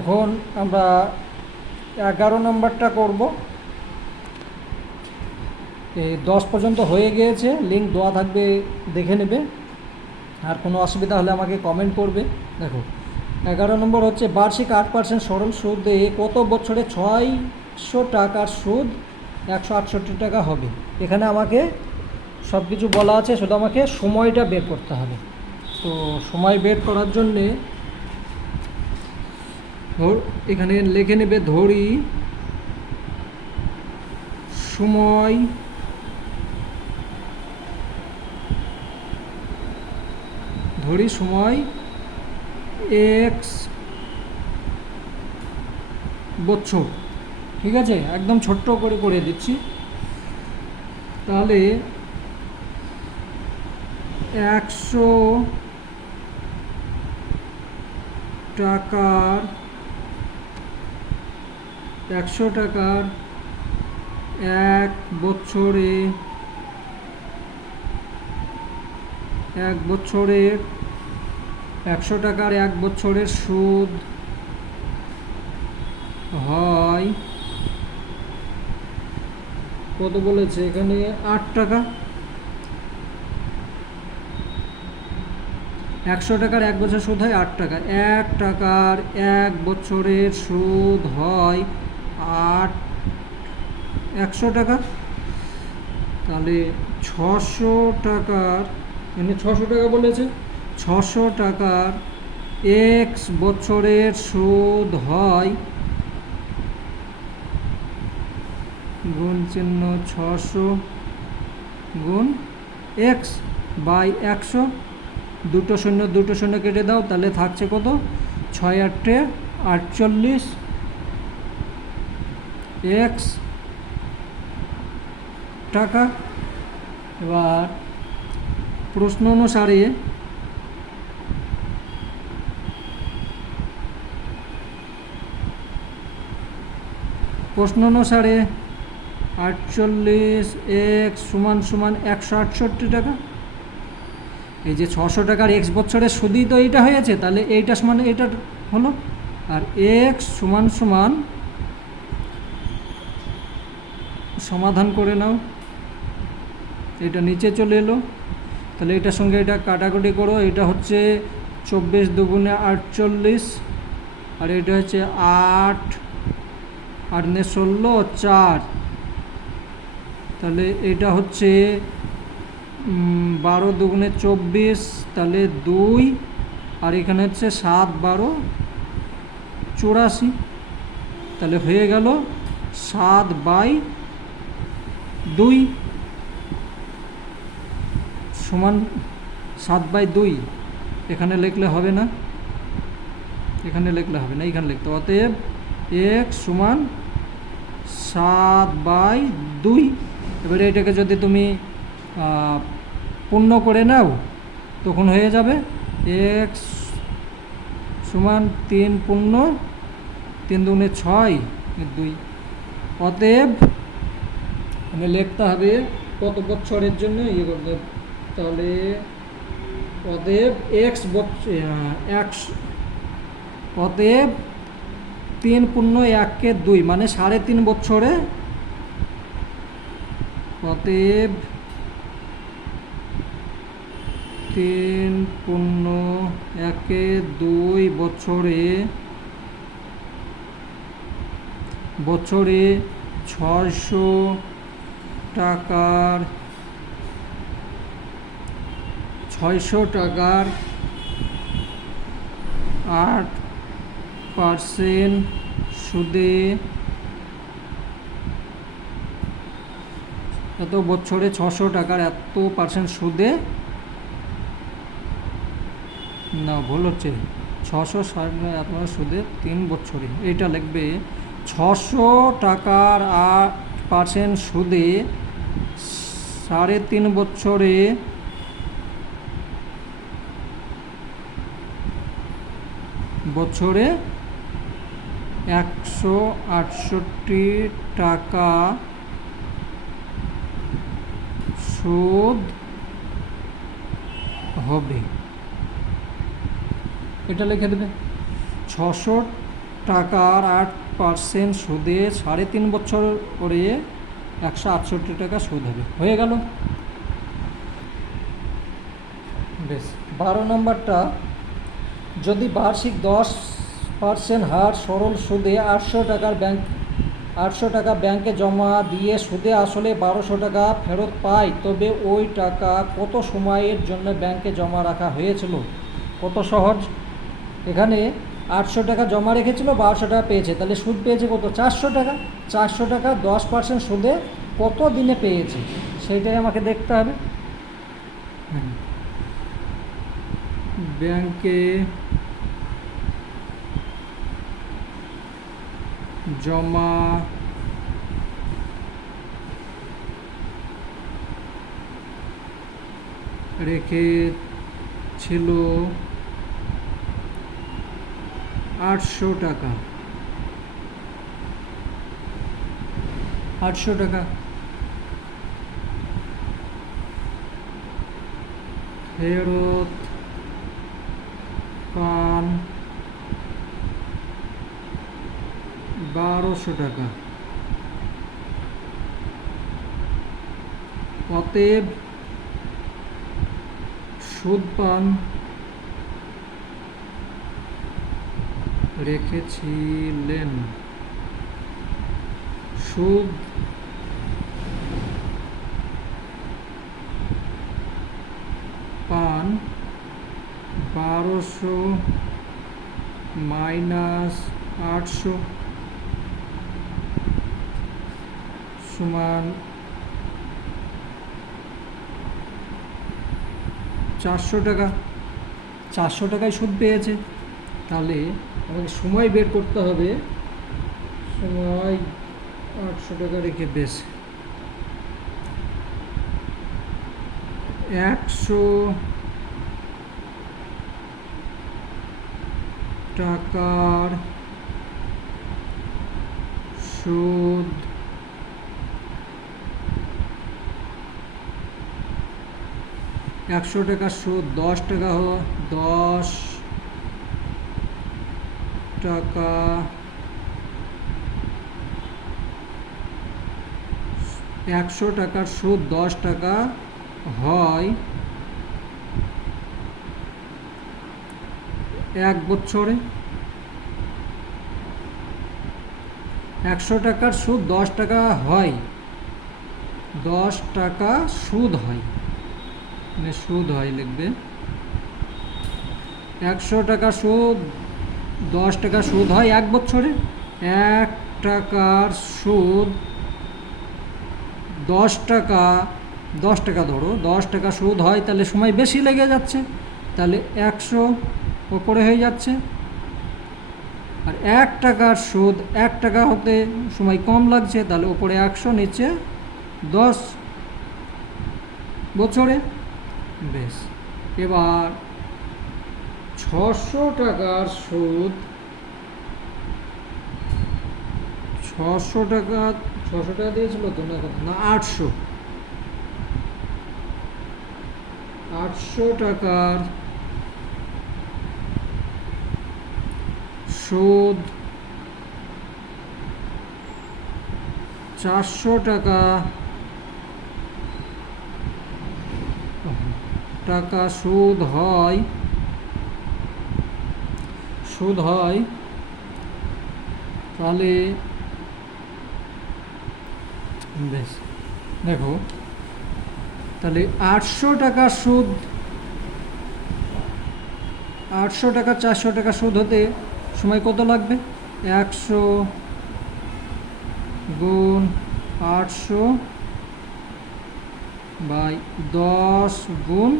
এখন আমরা এগারো নম্বরটা করব। এই দশ পর্যন্ত হয়ে গিয়েছে লিঙ্ক দেওয়া থাকবে, দেখে নেবে। আর কোনো অসুবিধা হলে আমাকে কমেন্ট করবে। দেখো, এগারো নম্বর হচ্ছে বার্ষিক আট পার্সেন্ট সরল সুদে কত বছরে ছয়শো টাকার সুদ একশো আটষট্টি টাকা হবে? এখানে আমাকে সব কিছু বলা আছে, শুধু আমাকে সময়টা বের করতে হবে। তো সময় বের করার জন্যে ধর, এখানে লিখে নেবে ধরি সময় ধরি সময় এক্স বছর। ঠিক আছে? একদম ছোট্ট করে করে দিচ্ছি। তাহলে একশো টাকার একশো টাকার এক বছরে, এক বছরের একশো টাকার এক বছরের সুদ হয় কত বলেছে এখানে? আট টাকা। একশো টাকার এক বছর সুদ হয় আট টাকা। এক টাকার এক বছরের সুদ হয় আট, একশো টাকা? তাহলে ছশো টাকার মানে ছশো টাকা বলেছে? ছশো টাকার এক্স বছরের সুদ হয় গুণ চিহ্ন ছশো গুণ এক্স বাই একশো। দুটো শূন্য দুটো শূন্য কেটে দাও, তাহলে থাকছে কত? ছয় আটটে আটচল্লিশ। এক্স টাকা। এবার প্রশ্ন অনুসারে প্রশ্ন অনুসারে আটচল্লিশ এক্স সমান সমান একশো আটষট্টি টাকা। এই যে ছশো টাকার এক্স বছরের সুদই তো এইটা হয়েছে, তাহলে এইটা সমান এইটা হলো। আর এক্স সমান সমান সমাধান করে নাও। এটা নিচে চলে এলো। তাহলে এটার সঙ্গে এটা কাটাকুটি করো। এটা হচ্ছে চব্বিশ দুগুণে আটচল্লিশ আর এটা হচ্ছে আট। আট নে ষোলো, চার। তাহলে এটা হচ্ছে বারো দুগুণে চব্বিশ, তাহলে দুই। আর এখানে হচ্ছে সাত, বারো। চুরাশি। তাহলে হয়ে গেল সাত বাই দুই সমান সাত বাই দুই। এখানে লিখলে হবে না। এখানে লিখলে হবে না এখানে লিখতে। অতএব এক সমান সাত বাই দুই। এবারে এটাকে যদি তুমি পূর্ণ করে নাও, তখন হয়ে যাবে এক সমান তিন পূর্ণ তিন দুগুণে ছয় দুই। অতএব আমি লিখতে হবে কত বছরের জন্য ইয়ে করতে। তাহলে অতএব এক্স এক্স অতএব তিন পূর্ণ এককে দুই মানে সাড়ে তিন বছরে অতএব তিন পূর্ণ একে দুই বছরে বছরে ছয়শো টাকার ছয়শো টাকার আট পার্সেন্ট সুদে এত বছরে ছশো টাকার এত পার্সেন্ট সুদে? না, ভুল হচ্ছে। ছশো ষাট আপনার সুদে তিন বছরে। এটা লিখবে, ছশো টাকার আট পার্সেন্ট সুদে সাড়ে তিন বছরে বছরে একশো আটষট্টি টাকা সুদ হবে। এটা লিখে দেবে। ছশো টাকার আট পার্সেন্ট সুদে সাড়ে তিন বছর করে একশো আটষট্টি টাকা সুদ হবে। হয়ে গেল। বেশ, বারো নম্বরটা, যদি বার্ষিক দশ পার্সেন্ট হার সরল সুদে আটশো টাকার ব্যাংক, আটশো টাকা ব্যাংকে জমা দিয়ে সুদে আসলে বারোশো টাকা ফেরত পায় তবে ওই টাকা কত সময়ের জন্য ব্যাংকে জমা রাখা হয়েছিল? কত সহজ? এখানে আটশো টাকা জমা রেখেছিল, বারোশো টাকা পেয়েছে। তাহলে সুদ পেয়েছে কত? চারশো টাকা। চারশো টাকা দশ পার্সেন্ট সুদে কত দিনে পেয়েছে? সেইটাই আমাকে দেখতে হবে। ব্যাংকে জমা রেখেছিল আটশো টাকা। আটশো টাকা। ফেরত পান বারোশো টাকা। অতএব সুদ পান রেখেছিলেন। সুদ পান বারোশো মাইনাস আটশো সমান চারশো টাকা। চারশো টাকায় সুদ পেয়েছে। তাহলে আমাকে সময় বের করতে হবে। সময় আটশো টাকা রেখে বেশ। একশো টাকার সুদ একশো টাকার সুদ দশ টাকা হো দশ টাকা একশো টাকার সুদ, দশ টাকা হয়। এক বছরে। একশো টাকার সুদ, দশ টাকা হয়। দশ টাকা সুদ হয়। মানে সুদ হয় লিখবে। একশো টাকা সুদ দশ টাকা সুদ হয় এক বছরে? এক টাকার সুদ দশ টাকা দশ টাকা ধরো, দশ টাকা সুদ হয়, তাহলে সময় বেশি লেগে যাচ্ছে, তাহলে একশো ওপরে হয়ে যাচ্ছে। আর এক টাকার সুদ, এক টাকা হতে সময় কম লাগছে, তাহলে ওপরে একশো, নিচে দশ বছরে। বেশ, এবার ছশো টাকার সুদ ছশো টাকা ছশো টাকা দিয়েছিল তো না? না, আটশো আটশো টাকার সুদ চারশো টাকা টাকা সুদ হয় সুদ হয়, তাহলে বেশ। দেখো, তাহলে আটশো টাকা সুদ, আটশো টাকা, চারশো টাকা সুদ হতে সময় কত লাগবে? একশো গুণ আটশো বাই দশ গুণ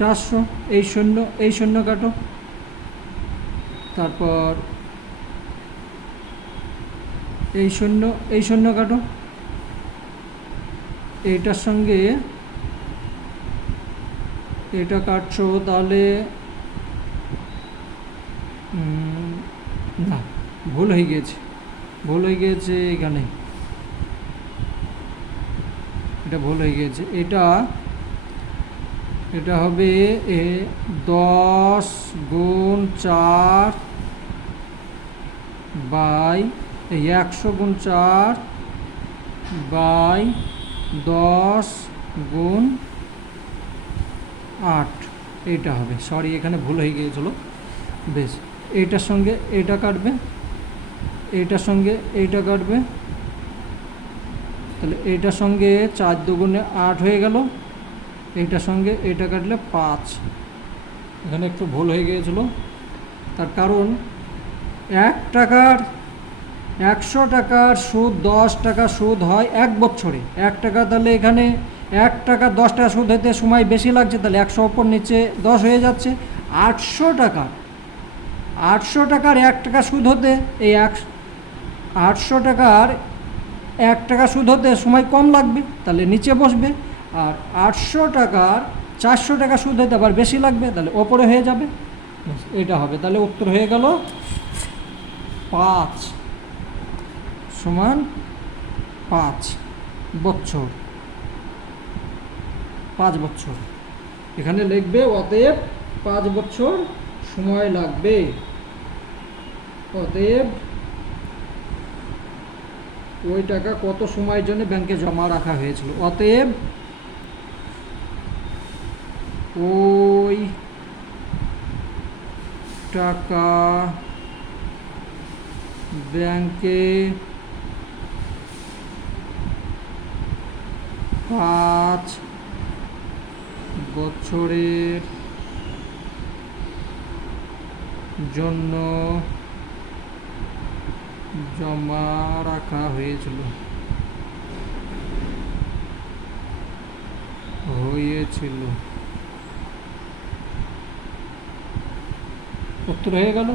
চারশো, এই শূন্য এই শূন্য কাটো। তারপর এই শূন্য এই শূন্য কাটো। এইটার সঙ্গে এটা কাটছো তাহলে না, ভুল হয়ে গিয়েছে। ভুল হয়ে গিয়েছে এখানে। এটা ভুল হয়ে গিয়েছে। এটা এটা হবে এ দশ গুণ চার বাই, এই একশো গুণ চার বাই দশ গুণ আট। এইটা হবে। সরি এখানে ভুল হয়ে গিয়েছিল। বেশ এইটার সঙ্গে এইটা কাটবে এইটার সঙ্গে এইটা কাটবে। তাহলে এইটার সঙ্গে চার দুগুণে আট হয়ে গেল। এইটার সঙ্গে এটা কাটলে পাঁচ। এখানে একটু ভুল হয়ে গিয়েছিল। তার কারণ এক টাকার একশো টাকার সুদ, দশ টাকা সুদ হয় এক বছরে। এক টাকা তাহলে এখানে এক টাকা, দশ টাকা সুদ হতে সময় বেশি লাগছে, তাহলে একশো ওপর নিচে দশ হয়ে যাচ্ছে। আটশো টাকা, আটশো টাকার এক টাকা সুদ হতে এই এক, আটশো টাকার এক টাকা সুদ হতে সময় কম লাগবে, তাহলে নিচে বসবে। আর আটশো টাকার চারশো টাকা সুদ হতে আবার বেশি লাগবে, তাহলে ওপরে হয়ে যাবে। এটা হবে। তাহলে উত্তর হয়ে গেল পাঁচ সমান পাঁচ বছর পাঁচ বছর এখানে লিখবে অতএব পাঁচ বছর সময় লাগবে। অতএব ওই টাকা কত সময়ের জন্য ব্যাংকে জমা রাখা হয়েছিল? অতএব ওই টাকা ব্যাংকে পাঁচ বছরের জন্য জমা রাখা হয়েছিল। হয়েছিল। উত্তর হয়ে গেল।